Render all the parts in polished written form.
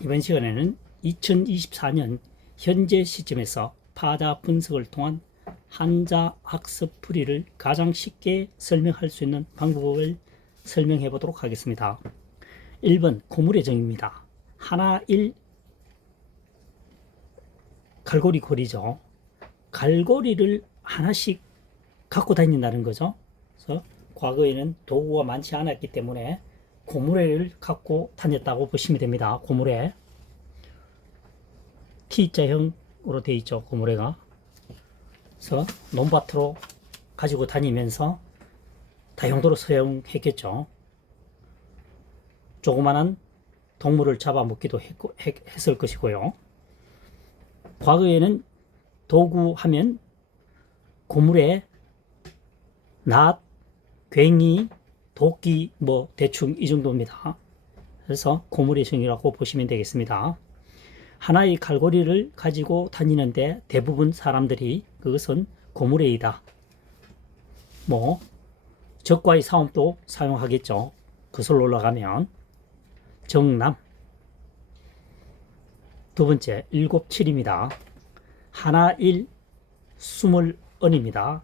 이번 시간에는 2024년 현재 시점에서 파자 분석을 통한 한자 학습 풀이를 가장 쉽게 설명할 수 있는 방법을 설명해 보도록 하겠습니다. 1번 고물의 정의입니다. 하나, 1, 갈고리 고리죠. 갈고리를 하나씩 갖고 다닌다는 거죠. 그래서 과거에는 도구가 많지 않았기 때문에 고무래를 갖고 다녔다고 보시면 됩니다. 고무래 T자형으로 되어 있죠. 고무래가. 그래서 논밭으로 가지고 다니면서 다용도로 사용했겠죠. 조그만한 동물을 잡아먹기도 했을 것이고요. 과거에는 도구 하면 고무래, 낫, 괭이, 도끼 뭐 대충 이 정도입니다. 그래서 고물의 정의라고 보시면 되겠습니다. 하나의 갈고리를 가지고 다니는데 대부분 사람들이 그것은 고무래이다. 뭐 적과의 싸움도 사용하겠죠. 거슬러 올라가면 정남. 두 번째 7, 7입니다. 하나, 1, 20언입니다.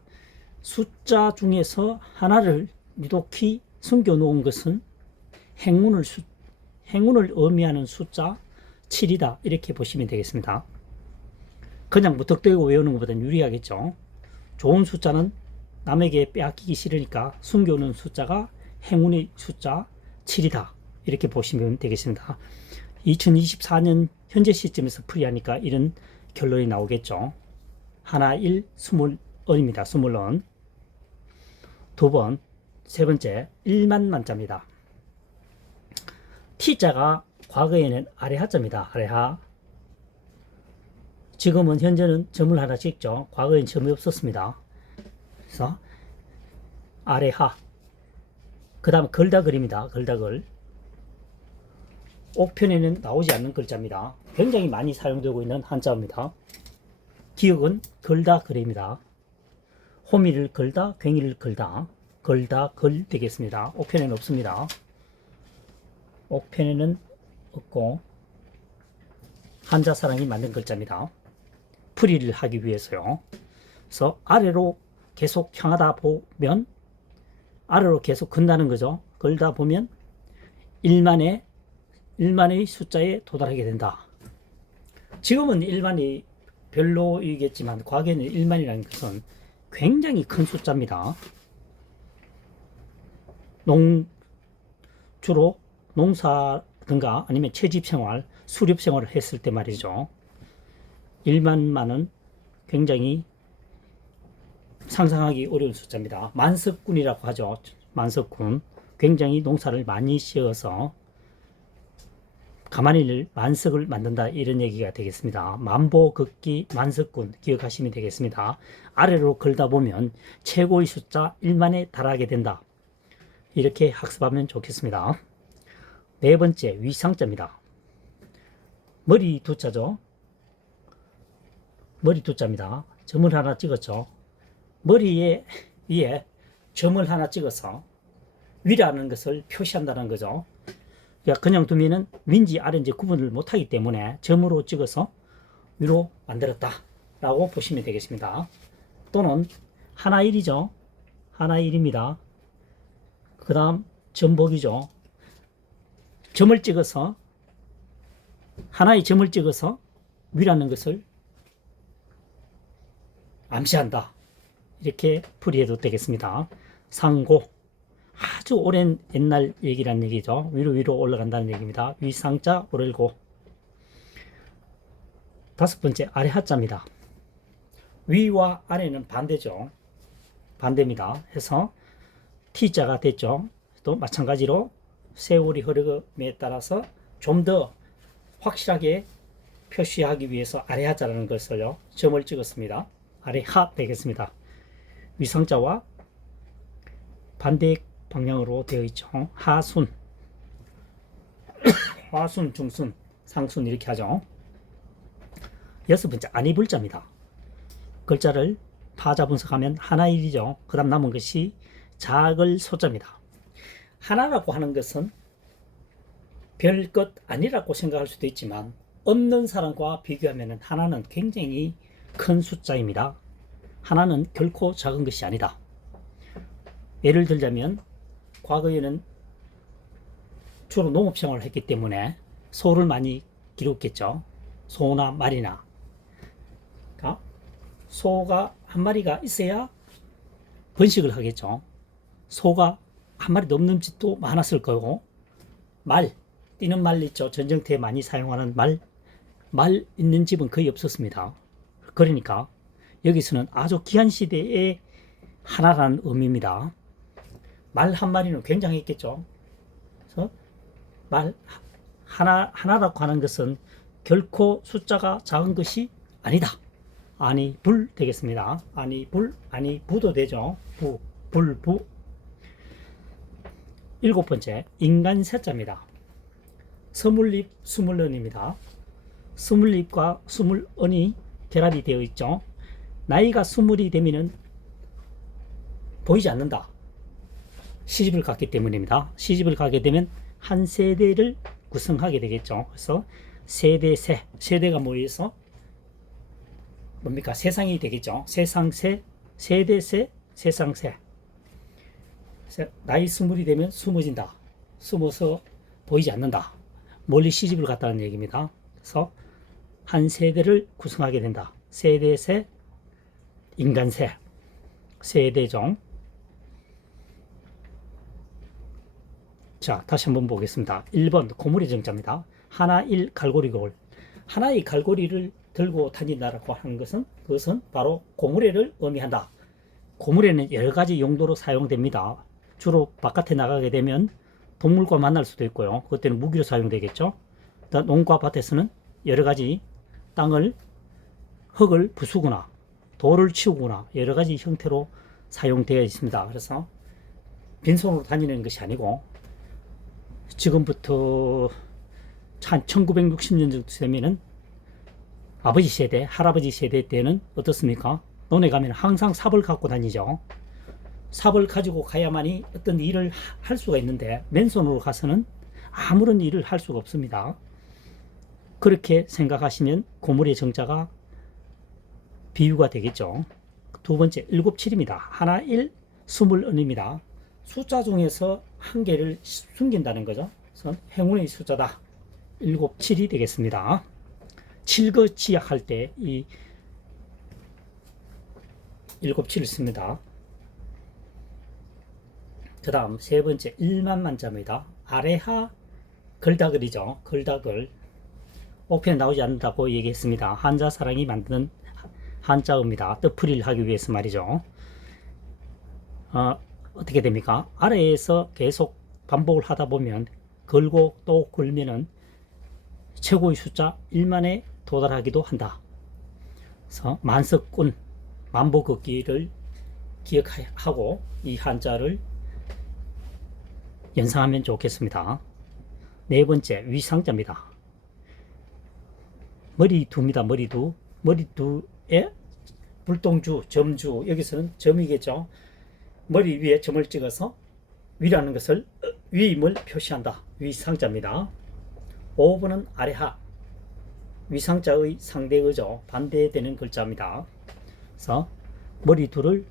숫자 중에서 하나를 유독히 숨겨 놓은 것은 행운을 의미하는 숫자 7이다. 이렇게 보시면 되겠습니다. 그냥 무턱대고 외우는 것보다는 유리하겠죠. 좋은 숫자는 남에게 빼앗기기 싫으니까 숨겨놓은 숫자가 행운의 숫자 7이다. 이렇게 보시면 되겠습니다. 2024년 현재 시점에서 풀이하니까 이런 결론이 나오겠죠. 하나, 1, 20언입니다. 20언. 두 번, 세 번째, 1만 만자입니다. T자가 과거에는 아래하자입니다. 아래하. 지금은 현재는 점을 하나 찍죠. 과거에는 점이 없었습니다. 그래서 아래하. 그 다음 걸다글입니다. 걸다글. 옥편에는 나오지 않는 글자입니다. 굉장히 많이 사용되고 있는 한자입니다. 기억은 걸다글입니다. 호미를 걸다, 괭이를 걸다, 걸다, 걸 되겠습니다. 옥편에는 없습니다. 옥편에는 없고 한자 사람이 만든 글자입니다. 풀이를 하기 위해서요. 그래서 아래로 계속 향하다 보면 아래로 계속 건다는 거죠. 걸다 보면 1만의 숫자에 도달하게 된다. 지금은 1만이 별로이겠지만 과거에는 1만이라는 것은 굉장히 큰 숫자입니다. 주로 농사든가 아니면 채집생활, 수렵생활을 했을 때 말이죠. 1만만은 굉장히 상상하기 어려운 숫자입니다. 만석군이라고 하죠. 만석군. 굉장히 농사를 많이 지어서 가마니를 만석을 만든다 이런 얘기가 되겠습니다. 만보극기 만석군 기억하시면 되겠습니다. 아래로 걸다 보면 최고의 숫자 1만에 달하게 된다. 이렇게 학습하면 좋겠습니다. 네 번째 위상자입니다. 머리 두자죠. 머리 두자입니다. 점을 하나 찍었죠. 머리에 위에 점을 하나 찍어서 위라는 것을 표시한다는 거죠. 그냥 두면은 윈지 아래인지 구분을 못하기 때문에 점으로 찍어서 위로 만들었다 라고 보시면 되겠습니다. 또는 하나 1이죠. 하나 1입니다. 그 다음 점복이죠. 점을 찍어서 하나의 점을 찍어서 위라는 것을 암시한다. 이렇게 풀이해도 되겠습니다. 상고. 아주 오랜 옛날 얘기란 얘기죠. 위로 올라간다는 얘기입니다. 위상자 오를고. 다섯 번째 아래 하자입니다. 위와 아래는 반대죠. 반대입니다. 해서 T자가 됐죠. 또 마찬가지로 세월이 흐름에 따라서 좀 더 확실하게 표시하기 위해서 아래 하자라는 것을요. 점을 찍었습니다. 아래 하 되겠습니다. 위상자와 반대 방향으로 되어 있죠. 하순, 화순, 중순, 상순 이렇게 하죠. 여섯 번째 안이불자입니다. 글자를 파자 분석하면 하나 일이죠. 그 다음 남은 것이 작을 소자입니다. 하나라고 하는 것은 별 것 아니라고 생각할 수도 있지만 없는 사람과 비교하면 하나는 굉장히 큰 숫자입니다. 하나는 결코 작은 것이 아니다. 예를 들자면 과거에는 주로 농업생활을 했기 때문에 소를 많이 기르겠죠. 소나 말이나. 그러니까 소가 한 마리가 있어야 번식을 하겠죠. 소가 한 마리도 없는 집도 많았을 거고, 말, 뛰는 말 있죠. 전쟁터에 많이 사용하는 말 있는 집은 거의 없었습니다. 그러니까 여기서는 아주 귀한 시대의 하나라는 의미입니다. 말 한 마리는 굉장했겠죠. 그래서 말 하나라고 하는 것은 결코 숫자가 작은 것이 아니다. 아니 불 되겠습니다. 아니 부도 되죠. 부. 일곱 번째, 인간 세자입니다. 스물잎, 스물언입니다. 스물잎과 스물언이 결합이 되어 있죠. 나이가 스물이 되면은 보이지 않는다. 시집을 갔기 때문입니다. 시집을 가게 되면 한 세대를 구성하게 되겠죠. 그래서 세대가 모여서 뭡니까? 세상이 되겠죠. 세상세, 세대세, 세상세. 나이 스물이 되면 숨어진다. 숨어서 보이지 않는다. 멀리 시집을 갔다는 얘기입니다. 그래서 한 세대를 구성하게 된다. 세대세, 인간세, 세대종. 자, 다시 한번 보겠습니다. 1번 고물의 정자입니다. 하나일 갈고리골. 하나의 갈고리를 들고 다닌다라고 하는 것은 그것은 바로 고무래를 의미한다. 고무래는 여러 가지 용도로 사용됩니다. 주로 바깥에 나가게 되면 동물과 만날 수도 있고요. 그때는 무기로 사용되겠죠. 농가 밭에서는 여러 가지 흙을 부수거나 돌을 치우거나 여러 가지 형태로 사용되어 있습니다. 그래서 빈손으로 다니는 것이 아니고 지금부터 한 1960년 정도 되면은 아버지 세대, 할아버지 세대 때는 어떻습니까? 논에 가면 항상 삽을 갖고 다니죠. 삽을 가지고 가야만이 어떤 일을 할 수가 있는데 맨손으로 가서는 아무런 일을 할 수가 없습니다. 그렇게 생각하시면 고물의 정자가 비유가 되겠죠. 두 번째, 7,7입니다. 하나, 1, 20은입니다. 숫자 중에서 한 개를 숨긴다는 거죠. 그래서 행운의 숫자다. 7, 7이 되겠습니다. 칠거지약 때 이 7, 7을 씁니다. 그 다음 세 번째, 1만만자입니다. 아래하 걸다글이죠. 걸다글. 옥편에 나오지 않는다고 얘기했습니다. 한자 사랑이 만드는 한자어입니다. 뜻풀이를 하기 위해서 말이죠. 어떻게 됩니까? 아래에서 계속 반복을 하다 보면 걸고 또 걸면은 최고의 숫자 1만에 도달하기도 한다. 그래서 만석군, 만보걷기를 기억하고 이 한자를 연상하면 좋겠습니다. 네 번째, 위상자입니다. 머리두입니다. 머리두에 불똥주, 점주, 여기서는 점이겠죠. 머리 위에 점을 찍어서 위라는 것을 위임을 표시한다. 위상자입니다. 5번은 아래하, 위상자의 상대어죠. 반대되는 글자입니다. 그래서 머리두를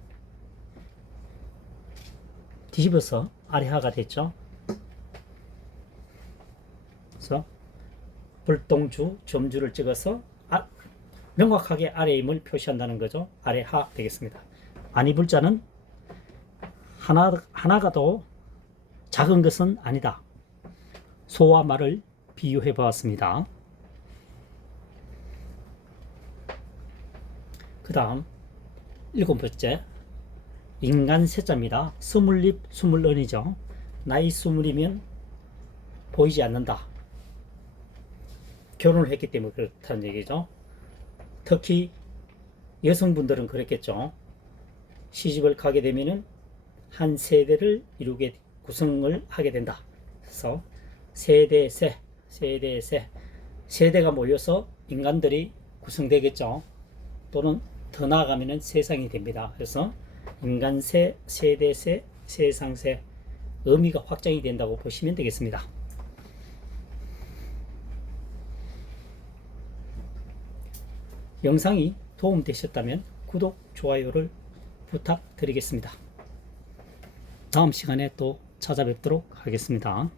뒤집어서 아래하가 됐죠. 그래서 불똥주, 점주를 찍어서 명확하게 아래임을 표시한다는 거죠. 아래하 되겠습니다. 아니불자는 하나가 더 작은 것은 아니다. 소와 말을 비유해 보았습니다. 그 다음 7번째, 인간 세자입니다. 스물잎, 스물언이죠. 나이 20이면 보이지 않는다. 결혼을 했기 때문에 그렇다는 얘기죠. 특히 여성분들은 그랬겠죠. 시집을 가게 되면은 한 세대를 이루게 구성을 하게 된다. 그래서 세대가 모여서 인간들이 구성되겠죠. 또는 더 나아가면은 세상이 됩니다. 그래서 인간세, 세대세, 세상세 의미가 확장이 된다고 보시면 되겠습니다. 영상이 도움되셨다면 구독, 좋아요를 부탁드리겠습니다. 다음 시간에 또 찾아뵙도록 하겠습니다.